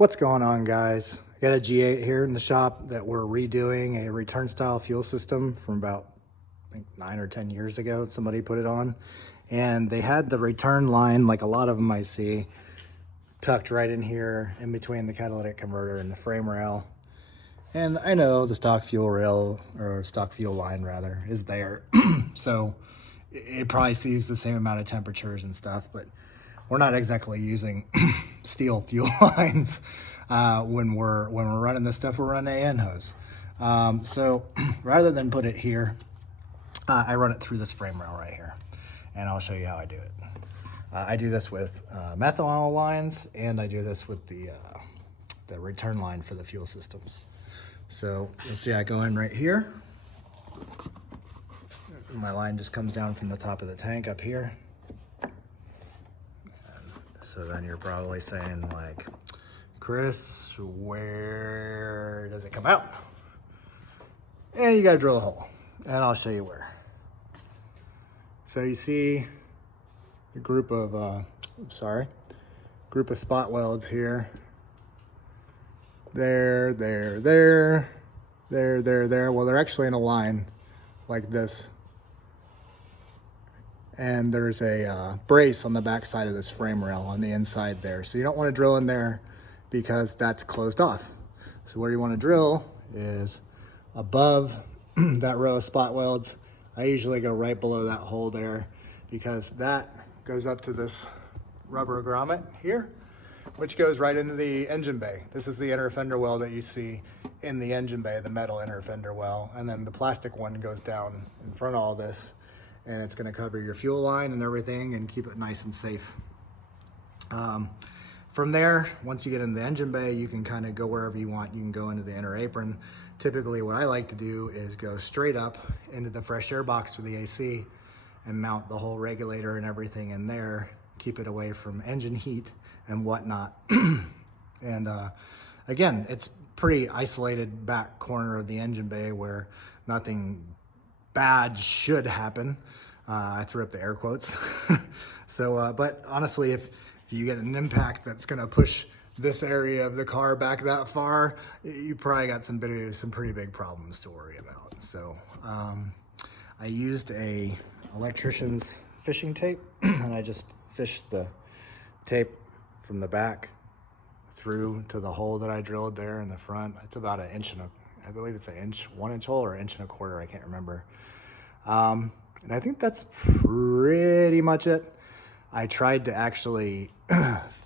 What's going on, guys? I got a G8 here in the shop that we're redoing a return style fuel system from about, I think, 9 or 10 years ago. Somebody put it on, and they had the return line, like a lot of them I see, tucked right in here in between the catalytic converter and the frame rail. And I know the stock fuel rail, or stock fuel line rather, is there. So it probably sees the same amount of temperatures and stuff, but we're not exactly using steel fuel lines when we're running this stuff. We're running AN hose. So rather than put it here, I run it through this frame rail right here, and I'll show you how I do it. I do this with methanol lines, and I do this with the return line for the fuel systems. So you'll see I go in right here. My line just comes down from the top of the tank up here. So then you're probably saying, like, Chris, where does it come out? And you gotta drill a hole, and I'll show you where. So you see the group of spot welds here. There. Well, they're actually in a line like this. And there's a brace on the back side of this frame rail on the inside there. So you don't want to drill in there because that's closed off. So where you want to drill is above that row of spot welds. I usually go right below that hole there because that goes up to this rubber grommet here, which goes right into the engine bay. This is the inner fender well that you see in the engine bay, the metal inner fender well. And then the plastic one goes down in front of all this, and it's gonna cover your fuel line and everything and keep it nice and safe. From there, once you get in the engine bay, you can kind of go wherever you want. You can go into the inner apron. Typically what I like to do is go straight up into the fresh air box for the AC and mount the whole regulator and everything in there, keep it away from engine heat and whatnot. And again, it's pretty isolated back corner of the engine bay where nothing bad should happen. I threw up the air quotes. So, but honestly, if you get an impact that's gonna push this area of the car back that far, you probably got some pretty big problems to worry about. So I used a electrician's fishing tape, and I just fished the tape from the back through to the hole that I drilled there in the front. It's about an inch and I believe it's 1 inch hole or 1 1/4 inch, I can't remember. And I think that's pretty much it. I tried to actually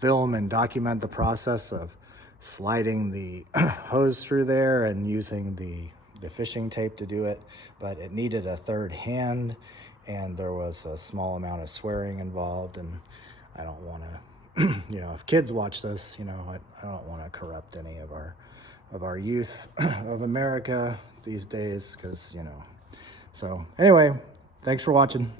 film and document the process of sliding the hose through there and using the fishing tape to do it, but it needed a third hand, and there was a small amount of swearing involved, and I don't want to, you know, if kids watch this, you know, I don't want to corrupt any of our youth of America these days, because, you know. So anyway, thanks for watching.